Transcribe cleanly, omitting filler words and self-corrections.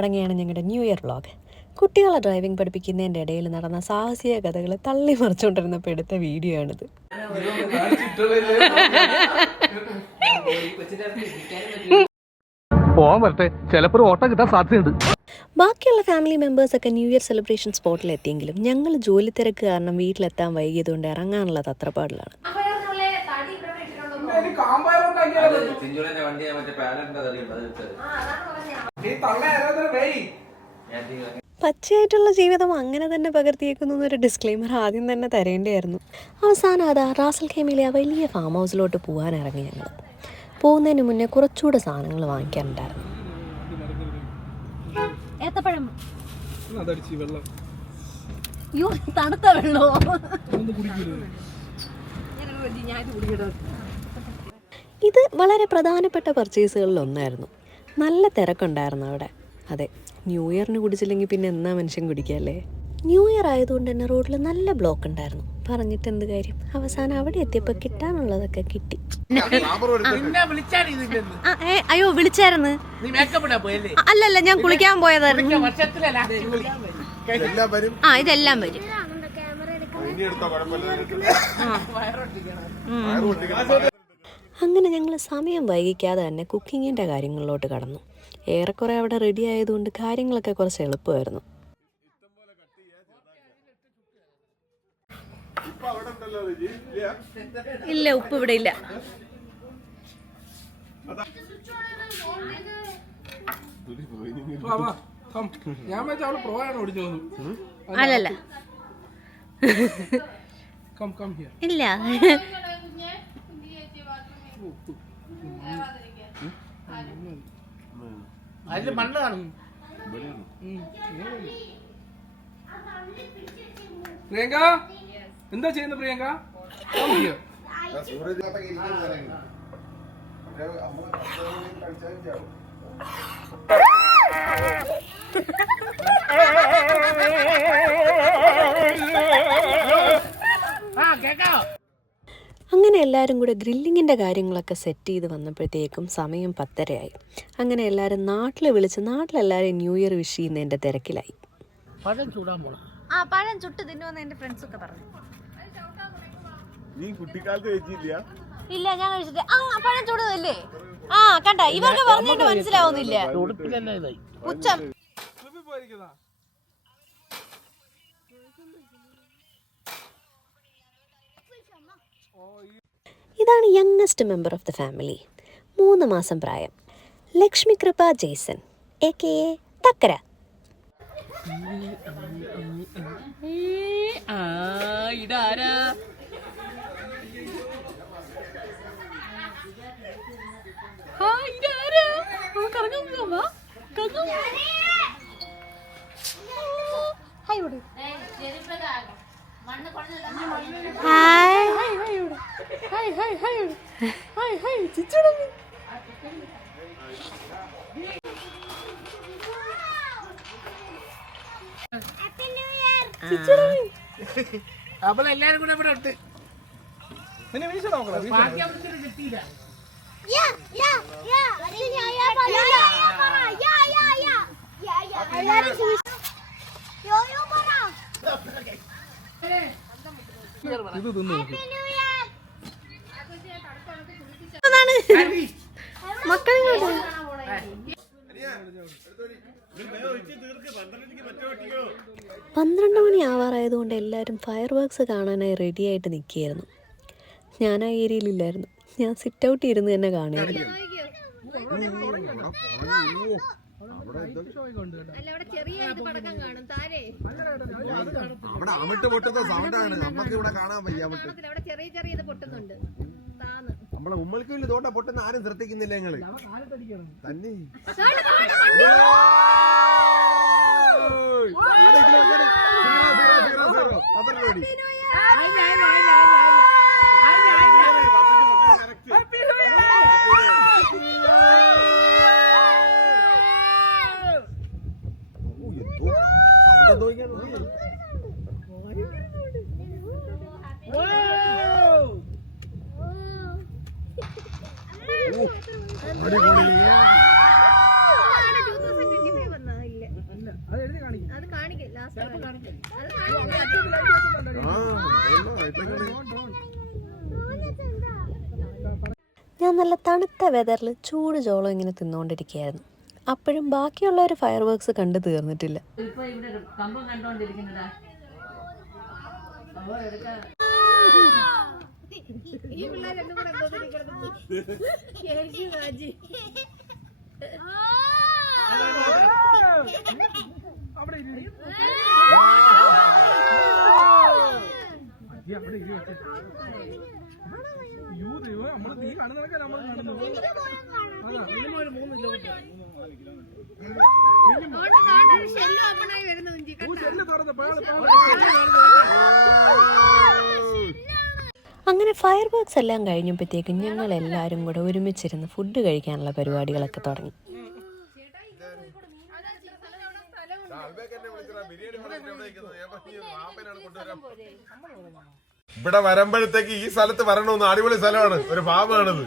തുടങ്ങിയാണ് ഞങ്ങളുടെ new year vlog. കുട്ടികളെ ഡ്രൈവിംഗ് പഠിപ്പിക്കുന്നതിൻ്റെ ഇടയിൽ നടന്ന സാഹസിക കഥകൾ തള്ളി മറിച്ചുകൊണ്ടിരുന്നപ്പോൾ എടുത്ത വീഡിയോ ആണിത്. ബാക്കിയുള്ള ഫാമിലി മെമ്പേഴ്സൊക്കെ ന്യൂ ഇയർ സെലിബ്രേഷൻ സ്പോട്ടിലെത്തിയെങ്കിലും ഞങ്ങൾ ജോലി തിരക്ക് കാരണം വീട്ടിലെത്താൻ വൈകിയതുകൊണ്ട് ഇറങ്ങാനുള്ള തത്രപ്പാടിലാണ്. പച്ചയായിട്ടുള്ള ജീവിതം അങ്ങനെ തന്നെ പകർത്തിയേക്കുന്നു എന്നൊരു ഡിസ്ക്ലെയിമർ ആദ്യം തന്നെ തരേണ്ടിയായിരുന്നു. അവസാനം അതാ റാസൽ ഖൈമയിലെ ആ വലിയ ഫാം ഹൗസിലോട്ട് പോകാൻ ഇറങ്ങി. ഞങ്ങൾ പോകുന്നതിന് മുന്നേ കുറച്ചുകൂടെ സാധനങ്ങൾ വാങ്ങിക്കാനുണ്ടായിരുന്നു. ഇത് വളരെ പ്രധാനപ്പെട്ട പർച്ചേസുകളിൽ ഒന്നായിരുന്നു. നല്ല തിരക്കുണ്ടായിരുന്നു അവിടെ. അതെ, ന്യൂ ഇയറിന് കുടിച്ചില്ലെങ്കിൽ പിന്നെ എന്നാ മനുഷ്യൻ കുടിക്കാല്ലേ. ന്യൂ ഇയർ ആയതുകൊണ്ട് തന്നെ റോഡിൽ നല്ല ബ്ലോക്ക് ഉണ്ടായിരുന്നു. പറഞ്ഞിട്ട് എന്ത് കാര്യം, അവസാനം അവിടെ എത്തിയപ്പോൾ കിട്ടാനുള്ളതൊക്കെ കിട്ടി. അയ്യോ വിളിച്ചായിരുന്നു. അല്ലല്ല, ഞാൻ കുളിക്കാൻ പോയതായിരുന്നു. ഇതെല്ലാം വരും. അങ്ങനെ ഞങ്ങൾ സമയം വൈകിക്കാതെ തന്നെ കുക്കിങ്ങിൻ്റെ കാര്യങ്ങളിലോട്ട് കടന്നു. ഏറെക്കുറെ അവിടെ റെഡി ആയതുകൊണ്ട് കാര്യങ്ങളൊക്കെ കുറച്ച് എളുപ്പമായിരുന്നു. ഇല്ല, ഉപ്പ് ഇവിടെ ഇല്ല. അല്ലല്ല, ഇല്ല. പ്രിയങ്ക എന്താ ചെയ്യുന്നത്? പ്രിയങ്ക അങ്ങനെ എല്ലാവരും കൂടെ ഗ്രില്ലിങ്ങിൻ്റെ കാര്യങ്ങളൊക്കെ സെറ്റ് ചെയ്ത് വന്നപ്പോഴത്തേക്കും സമയം 10:30 അങ്ങനെ എല്ലാവരും നാട്ടിൽ വിളിച്ച് നാട്ടിലെല്ലാവരും ന്യൂ ഇയർ വിഷ് ചെയ്യുന്നതിൻ്റെ തിരക്കിലായി. പഴം ചൂടാൻ പോണം. പഴം ചുട്ട് തിന്നുവെന്ന് എൻ്റെ ഫ്രണ്ട്സ് ഒക്കെ പറഞ്ഞു. നീ കുട്ടിക്കാലത്ത് കഴിച്ചില്ല? ഇല്ല, ഞാൻ കഴിച്ചിട്ട്. പഴം ചൂടുന്നല്ലേ? കണ്ട, ഇവർക്ക് പറഞ്ഞിട്ട് മനസ്സിലാവുന്നില്ല. പുച്ഛം. ഇതാണ് youngest member of the family. 3 മാസം പ്രായം. ലക്ഷ്മി കൃപ ജെയ്സൺ AKA തക്കര. ഇതാരാ? അപ്പോൾ എല്ലാരും കൂടെ ഇവിടെ ഉണ്ട്. മക്കളിങ്ങോട്ട് 12 മണി ആവാറായതുകൊണ്ട് എല്ലാവരും ഫയർ വർക്ക്സ് കാണാനായി റെഡിയായിട്ട് നിൽക്കുകയായിരുന്നു. ഞാൻ ആ ഏരിയയിലില്ലായിരുന്നു. ഞാൻ സിറ്റ് ഔട്ട് ഇരുന്ന് തന്നെ കാണുമായിരുന്നു. നമ്മളെ ഉമ്മൾക്ക് വലിയ തോട്ട പൊട്ടുന്ന ആരും ശ്രദ്ധിക്കുന്നില്ല. ഞങ്ങള് തന്നെ ഞാൻ നല്ല തണുത്ത വെതറിൽ ചൂട് ചോളം ഇങ്ങനെ തിന്നുകൊണ്ടിരിക്കുകയായിരുന്നു. അപ്പോഴും ബാക്കിയുള്ളവർ ഫയർ വർക്ക്സ് കണ്ടു തീർന്നിട്ടില്ല. ഇപ്പൊ ഇവിടെ കമ്പം കണ്ടോണ്ടിരിക്കുന്നതാ. നമ്മള് നീ കാണുന്നതൊക്കെ നമ്മൾ കാണുന്നു. അങ്ങനെ ഫയർ വർക്ക്സ് എല്ലാം കഴിഞ്ഞപ്പോഴത്തേക്കും ഞങ്ങൾ എല്ലാവരും കൂടെ ഒരുമിച്ചിരുന്ന് ഫുഡ് കഴിക്കാനുള്ള പരിപാടികളൊക്കെ തുടങ്ങി. ഇവിടെ വരുമ്പോഴത്തേക്ക് ഈ സ്ഥലത്ത് വരണമെന്ന്, അടിപൊളി സ്ഥലമാണ്, ഒരു ഫാമാണിത്.